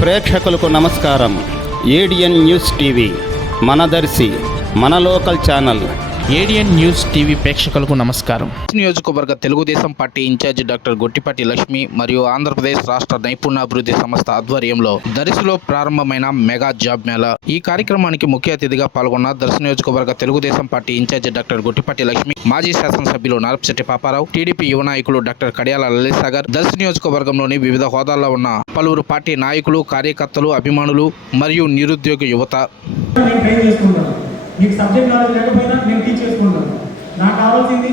ప్రేక్షకులకు నమస్కారం. ADN news TV మనదర్శి మన లోకల్ ఛానల్. ఏడియన్ న్యూస్ టీవీ ప్రేక్షకులకు నమస్కారం. నియోజకవర్గ Telugudesam party in charge doctor Gottipati Lakshmi మరియు ఆంధ్రప్రదేశ్ రాష్ట్ర నైపుణ్యాభివృద్ధి సంస్థ ఆధ్వర్యంలో దర్శిలో ప్రారంభమైన మెగా జాబ్ మేళా. ఈ కార్యక్రమానికి ముఖ్య అతిథిగా పాల్గొన్న దర్శ నియోజకవర్గ Telugudesam party in charge doctor Gottipati Lakshmi మాజీ శాసనసభ్యులు నరపశెట్టి పాపారావు టీడీపీ యువ నాయకులు డాక్టర్ కడియాల లలిత్ సాగర్ దర్శి నియోజకవర్గంలోని వివిధ హోదాల్లో ఉన్న పలువురు పార్టీ నాయకులు కార్యకర్తలు అభిమానులు మరియు నిరుద్యోగ యువత. మీకు సబ్జెక్ట్ నాలెడ్జ్ లేకపోయినా నేను టీచ్ చేసుకుంటాను. నాకు కావాల్సింది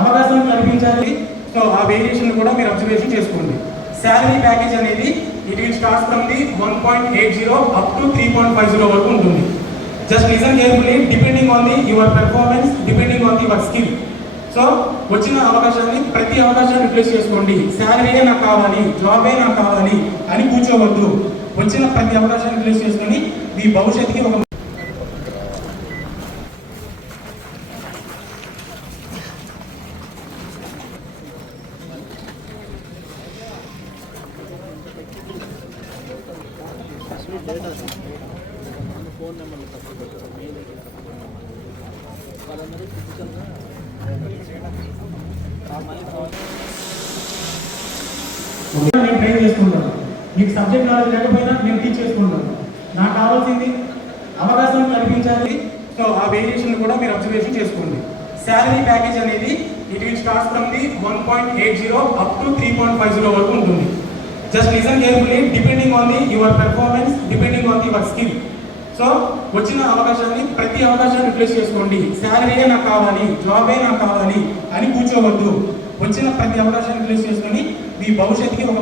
అవకాశం కల్పించాలి. సో ఆ వేరియేషన్ కూడా మీరు అబ్జర్వేషన్ చేసుకోండి. శాలరీ ప్యాకేజ్ అనేది it will start from the one point eight zero up to three point five zero వరకు ఉంటుంది. Just listen carefully depending on the your performance depending on the your skill so వచ్చిన అవకాశాన్ని ప్రతి అవకాశాన్ని replace చేసుకోండి. శాలరీయే నాకు కావాలి జాబే నాకు కావాలి అని కూర్చోవద్దు. వచ్చిన ప్రతి అవకాశాన్ని రిప్లేస్ చేసుకొని మీ భవిష్యత్తుకి ఒక నేను ట్రైన్ చేసుకుంటాను. మీకు సబ్జెక్ట్ నాలెడ్జ్ లేకపోయినా నేను టీచ్ చేసుకుంటాను. నాకు కావాల్సింది అవకాశం కల్పించాలి. సో ఆ వేరియేషన్ కూడా మీరు అబ్జర్వేషన్ చేసుకోండి. శాలరీ ప్యాకేజ్ అనేది it will start from the one point eight zero up to three point five zero వరకు ఉంటుంది. Just listen carefully depending on the your performance depending on the your skill so వచ్చిన అవకాశాన్ని ప్రతి అవకాశాన్ని replace చేసుకోండి. శాలరీయే నాకు కావాలి జాబే నాకు కావాలి అని కూర్చోవద్దు. వచ్చిన ప్రతి అవకాశాన్ని రిప్లేస్ చేసుకొని మీ భవిష్యత్తుకి ఒక